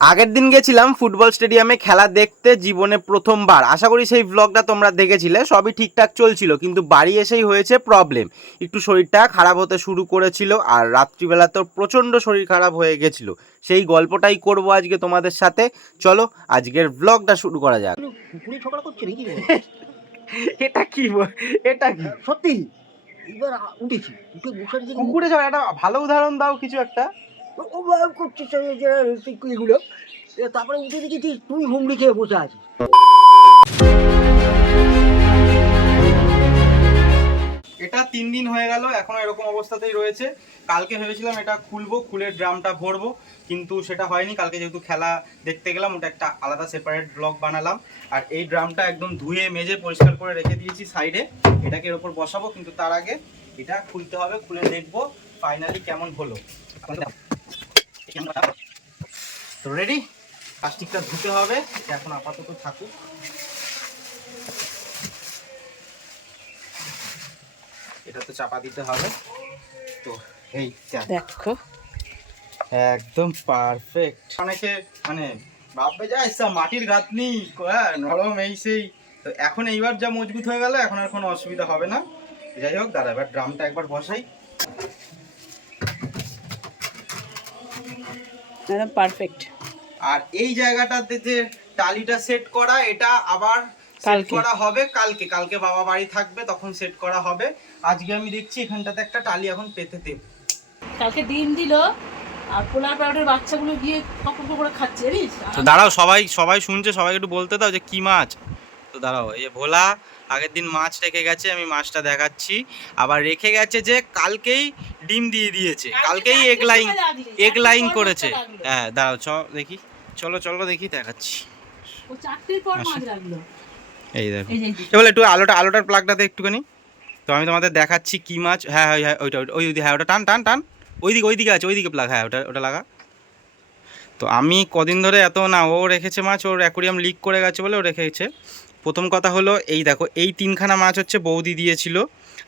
আগের দিন গেছিলাম ফুটবল স্টেডিয়ামে খেলা দেখতে, জীবনে প্রথমবার। আশা করি সেই ব্লগটা তোমরা দেখেছিলে। সবই ঠিকঠাক চলছিল, কিন্তু বাড়ি এসেই হয়েছে প্রবলেম। একটু শরীরটা খারাপ হতে শুরু করেছিল, আর রাত্রিবেলা তো প্রচণ্ড শরীর খারাপ হয়ে গেছিল। সেই গল্পটাই করব আজকে তোমাদের সাথে। চলো আজকের ব্লগটা শুরু করা যাক। কুকুরে ঝগড়া করছে নাকি? এটা কি এটা কি সত্যি এবার উঠেছি, উঠে বসে আছি। কুকুরে ঝগড়া? একটা ভালো উদাহরণ দাও কিছু একটা। ও করছে এগুলো। তারপরে উঠে দেখি তুই হুমড়ি খেয়ে বসে আছিস। এটা 3 দিন হয়ে গেল, এখনো এরকম অবস্থাতেই রয়েছে। কালকে ভেবেছিলাম এটা খুলবো, খুলে ড্রামটা ভরবো, কিন্তু সেটা হয়নি। কালকে যেহেতু খেলা দেখতে গেলাম, ওটা একটা আলাদা সেপারেট ব্লগ বানালাম। আর এই ড্রামটা একদম ধুয়ে মেজে পরিষ্কার করে রেখে দিয়েছি সাইডে। এটাকে এর উপর বসাবো, কিন্তু তার আগে এটা খুলতে হবে। খুলে দেখবো ফাইনালি কেমন হলো। তো রেডি, প্লাস্টিকটা ধুতে হবে। এটা এখন আপাতত থাকুক। এটা তো চাপা দিতে হবে। তো এই দেখো একদম পারফেক্ট। অনেকে মানে ভাববে যে সব মাটির গাঁথনি, নরম এই সেই। তো এখন এইবার যা মজবুত হয়ে গেল, এখন আর কোনো অসুবিধা হবে না। যাই হোক, দাদা এবার ড্রামটা একবার বসাই। একদম পারফেক্ট। আর এই জায়গাটাতে যে টালিটা সেট করা, এটা আবার সেট কালকে করা হবে। কালকে কালকে বাবা বাড়ি থাকবে, তখন সেট করা হবে। আজকে আমি দেখছি এখানটাতে একটা টালি এখন পেতে দেব। কালকে ডিম দিল, আর পোলার প্যাকেটের বাচ্চাগুলো গিয়ে পকপক করে খাচ্ছে জানিস। তো দাঁড়াও, সবাই শুনছে, সবাইকে একটু বলতে দাও যে কি মাছ। তো দাঁড়াও, এই যে ভোলা আগের দিন মাছ রেখে গেছে, আমি মাছটা দেখাচ্ছি। আবার রেখে গেছে যে কালকেই ডিম দিয়ে দিয়েছে, কালকেই এগ লাইন করেছে। হ্যাঁ দাঁড়াও, দেখি, চলো দেখি, দেখাচ্ছি। ও 4টের পর মাছ রাখলো। এই দেখো, এবার একটু আলোটার প্লাগটাতে একটুখানি। তো আমি তোমাদের দেখাচ্ছি কি মাছ। হ্যাঁ ওইটা হ্যাঁ, ওটা টান ওইদিকে আছে, ওইদিকে প্লাগ। হ্যাঁ ওটা লাগা। তো আমি কদিন ধরে এত না, ও রেখেছে মাছ, ওর অ্যাকোরিয়াম লিক করে গেছে বলে ও রেখেছে। প্রথম কথা হলো, এই দেখো, এই 3খানা মাছ হচ্ছে বৌদি দিয়েছিল।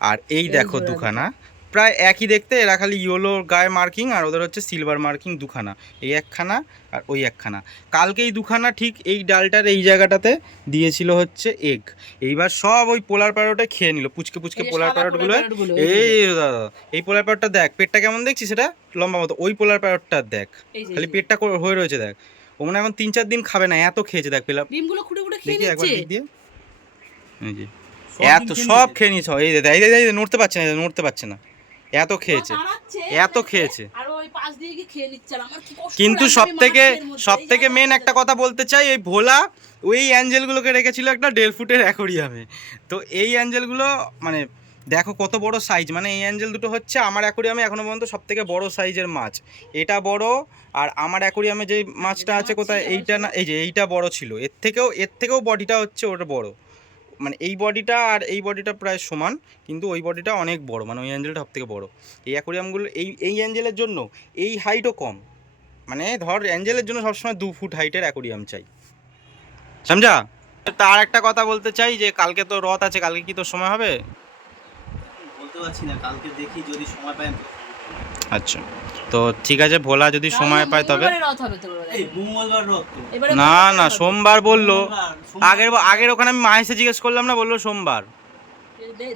আর এই দেখো 2খানা, প্রায় একই দেখতে। এরা খালি ইয়েলো গায়ে মার্কিং, আর ওদের হচ্ছে সিলভার মার্কিং 2খানা। এই 1খানা আর ওই 1খানা। কালকে এই 2খানা ঠিক এই ডালটার এই জায়গাটাতে দিয়েছিল হচ্ছে এগ। এইবার সব ওই পোলার প্যারটে খেয়ে নিল, পুচকে পোলার প্যারটগুলো। এই পোলার প্যারটটা দেখ, পেটটা কেমন দেখছিস, সেটা লম্বা মতো। ওই পোলার প্যারটটা দেখ, খালি পেটটা হয়ে রয়েছে দেখ। ও মনে এখন 3-4 দিন খাবে না, এত খেয়েছে দেখ। পেলাম ডিমগুলো খুঁটে খেয়ে দেখি একবার নিচ্ছে। দিক দিয়ে, এই যে এত সব খেয়ে নিয়েছ। এই নড়তে পারছে না, এত খেয়েছে। আর ওই পাশ দিয়ে গিয়ে খেয়ে নিচ্ছে। আমার কি কষ্ট। কিন্তু সবথেকে মেন একটা কথা বলতে চাই, এই ভোলা ওই অ্যাঞ্জেলগুলোকে রেখেছিল একটা 1.5 ফুটের অ্যাকোরিয়ামে। তো এই অ্যাঞ্জেলগুলো মানে দেখো কত বড় সাইজ। মানে এই অ্যাঞ্জেল দুটো হচ্ছে আমার অ্যাকোরিয়ামে এখনো পর্যন্ত সবথেকে বড় সাইজের মাছ। এটা বড়, আর আমার অ্যাকোরিয়ামে যে মাছটা আছে কোথায়, এইটা না, এই যে এইটা বড় ছিল। এর থেকেও বডিটা হচ্ছে ওটা বড়। মানে এই বডিটা আর এই বডিটা প্রায় সমান, কিন্তু ওই বডিটা অনেক বড়। মানে ওই অ্যাঞ্জেলটা সব থেকে বড়। এই অ্যাকোরিয়ামগুলো এই অ্যাঞ্জেলের জন্য এই হাইটও কম। মানে ধর অ্যাঞ্জেলের জন্য সবসময় 2 ফুট হাইটের অ্যাকোরিয়াম চাই, সমঝা? তার একটা কথা বলতে চাই যে কালকে তো রথ আছে, কালকে কি তোর সময় হবে? বলতে পারছি না, কালকে দেখি যদি সময় পাই। আচ্ছা, তো ঠিক আছে, ভোলা যদি সময় পায় তবে। এই মঙ্গলবার রথ তো। না সোমবার বললো। আগের ওখানে আমি মাহেশে জিজ্ঞেস করলাম না, বললো সোমবার।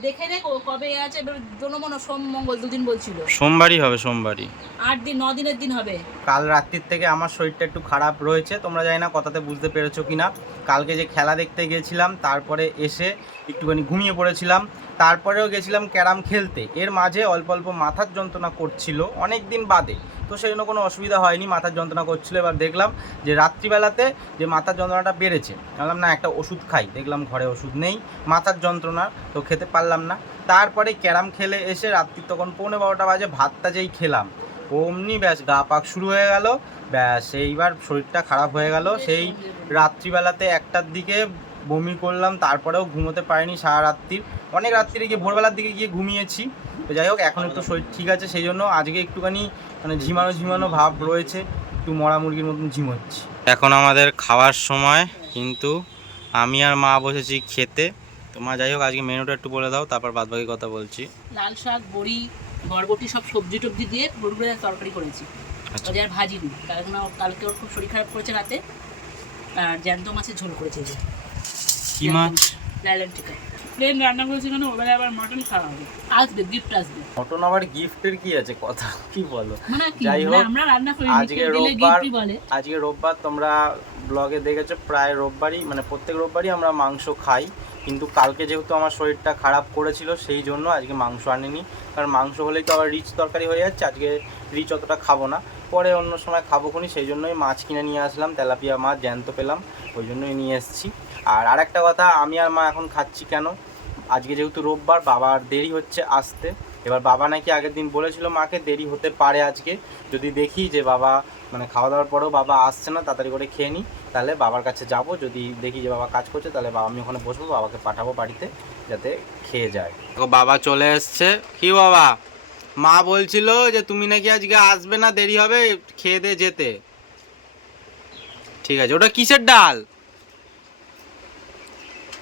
দেখে কবে আছে, এবার জনমনো সোম মঙ্গল দুদিন বলছিল। সোমবারই হবে, সোমবারই। 8 দিন 9 দিনের দিন হবে। কাল রাত্রির থেকে আমার শরীরটা একটু খারাপ রয়েছে, তোমরা জানি না কথাতে বুঝতে পেরেছো কি না। কালকে যে খেলা দেখতে গেছিলাম, তারপরে এসে একটুখানি ঘুমিয়ে পড়েছিলাম। তারপরেও গেছিলাম ক্যারাম খেলতে। এর মাঝে অল্প মাথার যন্ত্রণা করছিল অনেক দিন বাদে। তো সেই জন্য কোনো অসুবিধা হয়নি, মাথার যন্ত্রণা করছিলো। এবার দেখলাম যে রাত্রিবেলাতে যে মাথার যন্ত্রণাটা বেড়েছে, ভাবলাম না একটা ওষুধ খাই। দেখলাম ঘরে ওষুধ নেই মাথার যন্ত্রণা, তো খেতে পারলাম না। তারপরে ক্যারাম খেলে এসে রাত্রি তখন 11:45 বাজে, ভাতটা যেই খেলাম, অমনি ব্যাস গা পাক শুরু হয়ে গেল। ব্যাস এইবার শরীরটা খারাপ হয়ে গেল। সেই রাত্রিবেলাতে 1টার দিকে বমি করলাম, তারপরেও ঘুমোতে পারিনি সারা রাত্রি। অনেক রাত্রিরে গিয়ে ভোরবেলার দিকে গিয়ে ঘুমিয়েছি। তো যাই হোক, এখন একটু শরীর ঠিক আছে, সেই জন্য আজকে একটুখানি মানে ঝিমানো ভাব রয়েছে, একটু মরা মুরগির মতন ঝিমোচ্ছি। এখন আমাদের খাওয়ার সময়, কিন্তু আমি আর মা বসেছি খেতে। তো মা, যাই হোক, আজকে মেনুটা একটু বলে দাও, তারপর বাদবাকি কথা বলছি। লাল শাক, বড়ি, বরবটি, সব সবজি টবজি দিয়ে গরুর তরকারি করেছি। আচ্ছা। ওদের আর ভাজিনি, কারণ কালকে ওর খুব শরীর খারাপ করেছে রাতে। আর জ্যান্ত মাছের ঝোল করেছে এই যে। কি মাছ? লাইলেন চিকেন প্লেন রান্না করেছে, কেন ওবেলা আবার মটন খাওয়া হবে, আসবে গিফট আসবে। মটন আবার গিফটের কি আছে কথা, কি বলো? মানে কি যাই মানে হোক, আমরা রান্না করি আজকে রোববার, গিফটই বলে। আজকে রোববার তোমরা ব্লগে দেখেছো প্রায় রোববারই, মানে প্রত্যেক রোববারই আমরা মাংস খাই, কিন্তু কালকে যেহেতু আমার শরীরটা খারাপ করেছিল সেই জন্য আজকে মাংস আনিনি। কারণ মাংস হলেই তো আবার রিচ তরকারি হয়ে যাচ্ছে, আজকে রিচ অতটা খাবো না, পরে অন্য সময় খাবো খুনি, সেই জন্যই মাছ কিনে নিয়ে আসলাম, তেলাপিয়া মাছ জ্যান্ত পেলাম, ওই জন্যই নিয়ে এসেছি। আর আরেকটা কথা, আমি আর মা এখন খাচ্ছি কেন, আজকে যেহেতু রোববার বাবার দেরি হচ্ছে আসতে। এবার বাবা নাকি আগের দিন বলেছিল মাকে দেরি হতে পারে আজকে, যদি দেখি যে বাবা মানে খাওয়া দাওয়ার পরেও বাবা আসছে না, তাড়াতাড়ি করে খেয়ে নিই, তাহলে বাবার কাছে যাব, যদি দেখি যে বাবা কাজ করছে তাহলে বাবা আমি ওখানে বসবো, বাবাকে পাঠাবো বাড়িতে যাতে খেয়ে যায়। বাবা চলে এসছে। কি বাবা, মা বলছিল যে তুমি নাকি আজকে আসবে না, দেরি হবে, খেয়ে দিয়ে যেতে। ঠিক আছে, ওটা কিসের ডাল?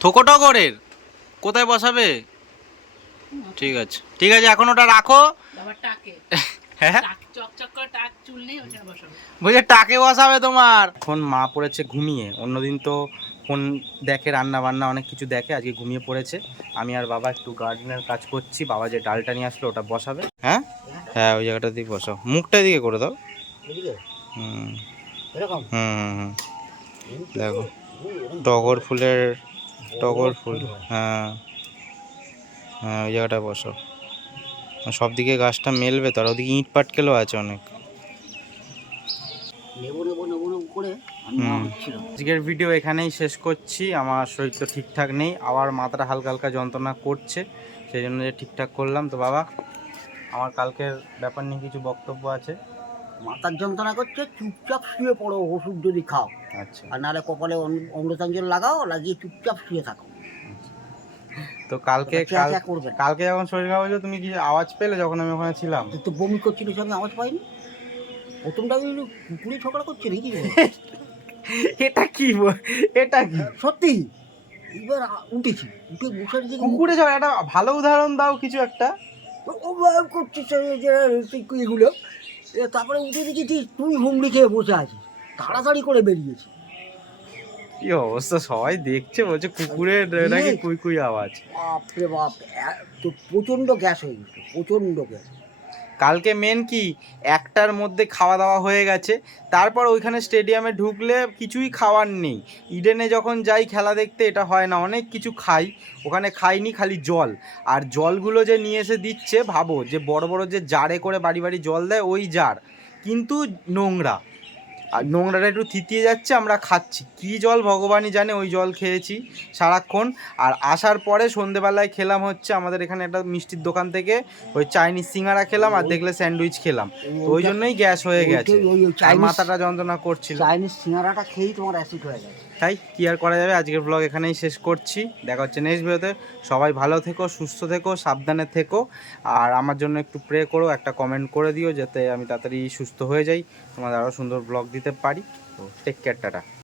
থোকোটকরের? কোথায় বসাবে? ঠিক আছে ঠিক আছে, এখন ওটা রাখো। বাবার টাকে হ্যাঁ, চকচক করে টাক চুল নেই, ওখানে বসাবে। বুঝে টাকে বসাবে তোমার। এখন মা পড়েছে ঘুমিয়ে, অন্যদিন তো ফোন দেখে, রান্না বান্না অনেক কিছু দেখে, আজকে ঘুমিয়ে পড়েছে। আমি আর বাবা একটু গার্ডেনের কাজ করছি, বাবা যে ডালটা নিয়ে আসলো ওটা বসাবে। হ্যাঁ হ্যাঁ, ওই জায়গাটা দিয়ে বসাও, মুখটা দিকে করে দাও। হুম এরকম হুম হুম, দেখো টগর ফুলের, টগর ফুল, হ্যাঁ হ্যাঁ, ওই জায়গাটা বসো, সব দিকে গাছটা মেলবে, তার ওদিকে ইট পাটকেলও আছে অনেক। নেবো নেবো নেবো নেবো করে আমি না হচ্ছিল। আজকের ভিডিও এখানেই শেষ করছি, আমার শরীর তো ঠিকঠাক নেই, আবার মাথাটা হালকা হালকা যন্ত্রণা করছে, সেই জন্য যে ঠিকঠাক করলাম। তো বাবা, আমার কালকের ব্যাপার নিয়ে কিছু বক্তব্য আছে? মাথার যন্ত্রণা করছে, চুপচাপ শুয়ে পড়ো ওষুধ যদি খাও, আচ্ছা, আর নাহলে কপালে অমৃতাঞ্জল লাগাও, লাগিয়ে চুপচাপ শুয়ে থাকো। তো কালকে করবে না। কালকে যখন শরীর খারাপ হয়েছিল তুমি কি আওয়াজ পেলে যখন আমি ওখানে ছিলাম? তো বমি করছিল, সে আমি আওয়াজ পাইনি। প্রথমটা কুকুরে ঝগড়া করছে নাকি? এটা কি এটা কি সত্যি। এবার উঠেছি, উঠে বসে দিকে কুকুরে যাও, একটা ভালো উদাহরণ দাও কিছু একটা। ও করছে এগুলো। তারপরে উঠে দেখেছি তুই হুমড়ি খেয়ে বসে আছিস, তাড়াতাড়ি করে বেরিয়েছি। কি অবস্থা, সবাই দেখছে, বলছে কুকুরের নাকি কুই কুই আওয়াজ। বাপরে বাপ, তো প্রচণ্ড গ্যাস হয়ে গেছে, প্রচণ্ড গ্যাস। কালকে মেন কি, একটার মধ্যে খাওয়া দাওয়া হয়ে গেছে, তারপর ওইখানে স্টেডিয়ামে ঢুকলে কিছুই খাওয়ার নেই। ইডেনে যখন যাই খেলা দেখতে এটা হয় না, অনেক কিছু খাই, ওখানে খাইনি, খালি জল। আর জলগুলো যে নিয়ে এসে দিচ্ছে, ভাবো যে বড় বড় যে জারে করে বাড়ি বাড়ি জল দেয়, ওই জার কিন্তু নোংরা, আর নোংরাটা একটু থিতিয়ে যাচ্ছে, আমরা খাচ্ছি কি জল ভগবানই জানে, ওই জল খেয়েছি সারাক্ষণ। আর আসার পরে সন্ধেবেলায় খেলাম হচ্ছে আমাদের এখানে একটা মিষ্টির দোকান থেকে ওই চাইনিজ সিঙ্গারা খেলাম, আর দেখলে স্যান্ডউইচ খেলাম, তো ওই জন্যই গ্যাস হয়ে গেছে, আর মাথাটা যন্ত্রণা করছিল। চাইনিজ সিঙ্গারাটা খেয়েই তোমার অ্যাসিড হয়ে গেছে। তাই কি আর করা যাবে, আজকের ব্লগ এখানেই শেষ করছি, দেখা হচ্ছে নেক্সট ভিডিওতে। সবাই ভালো থেকো, সুস্থ থেকো, সাবধানে থেকো, আর আমার জন্য একটু প্রে করো, একটা কমেন্ট করে দিও যাতে আমি তাড়াতাড়ি সুস্থ হয়ে যাই, তোমাদের আরও সুন্দর ব্লগ দিতে পারি। তো টেক কেয়ার, টাটা।